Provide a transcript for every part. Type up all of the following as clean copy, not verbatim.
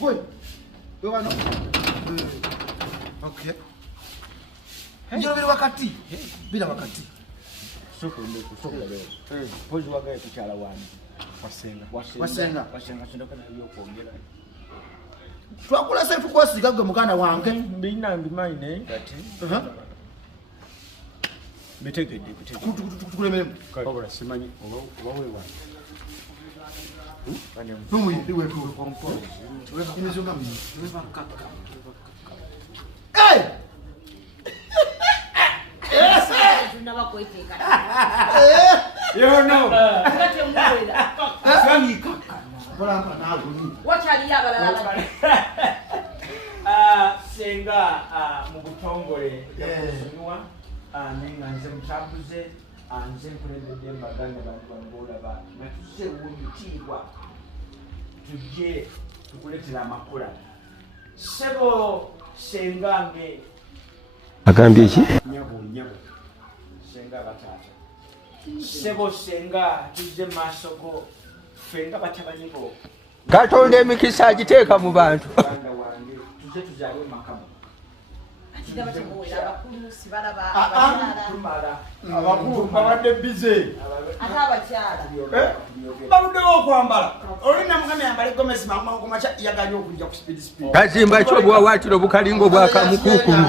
Boy. We wano. Okay. Njoro bila wakati. Bila wakati. Soko leo. Pozi wagaye kuchala wani. Wasenga sindoka na byo kwongera. Twakula se tukwasiga gwe muganda wange. Mbina mbimaine kati. Bitegede. Tukulemere. Kabula simanyi oba wewa. Numu ndiwe tu kompose. Wewe imezonga mimi. Wewe kaka. Hey! You know. Senga mu butongole yakusunwa nenganze mutambuze anze nkulembedde mbaganda bantu bamboolaba natuse wumitiibwa tujje tukuletera amakula sebo sengange agambye iki nyabo senga batata sebo senga tujje masoko fenga batabanyibo Katonda emikisa agiteeka mu bantu tujje tuzale makamu abakulu babadde bize baluddewo okwambala olina mukama yambale gomesi makumacha yaganye okujja ku speed kazimba kyo bwawatiro bukalingo bwakamukuukulu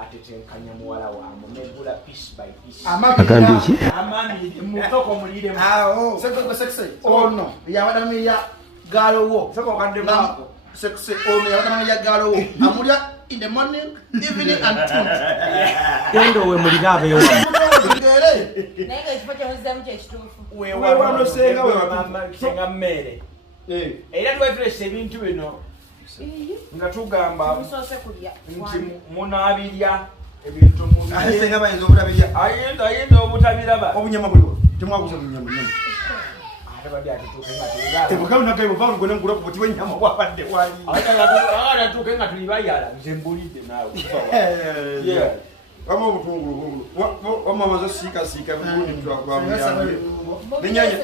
atetenkanya muwala wange nebula piece by piece agambye iki amami mutoko mulire ono yawadamiya galowo kadde mako sexy ono yawadamiya galowo amulya in the morning evening and night gendo we mulirabe yo nenge chipocha hozamu chekitufu wewe wano senga senga mmere era twetulese ebintu bino nga tugamba nti munabirya ebintu senga bayinza obutabirya ayenda obutabiraba obunyama buliwo temwaguza munyama nyama atabadde atutuuke nga tuliba ebukalo nagaye buvanga gwena ngula ku buti bw'ennyama bwabadde wali atuuke nga tuli bayala nze mbulidde naawe wama obutungulu wamamazo siikasiika bugundi twagwamuyambe nenyanya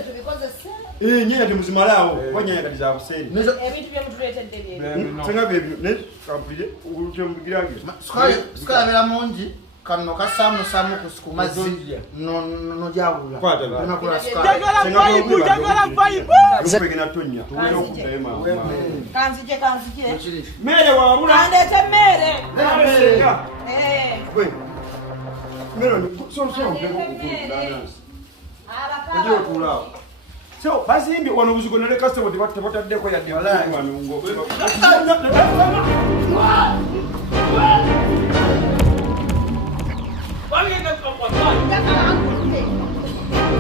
nyanya temuzimalawo wanyanya kati za buseeri ebintu byemutuleetedde bye senga bebyo ne kampire utemugirange sukali abeera mungi kano kasamusamu ku mazzi nojawula jagala vibe egena tonya tuwere okuddayo mama kanzije mere wabula kandete mere mero so bazimbi wano obuzigo ne customer tebataddeko yadde wanungo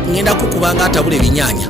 ngenda kukubanga atabula ebinyaanya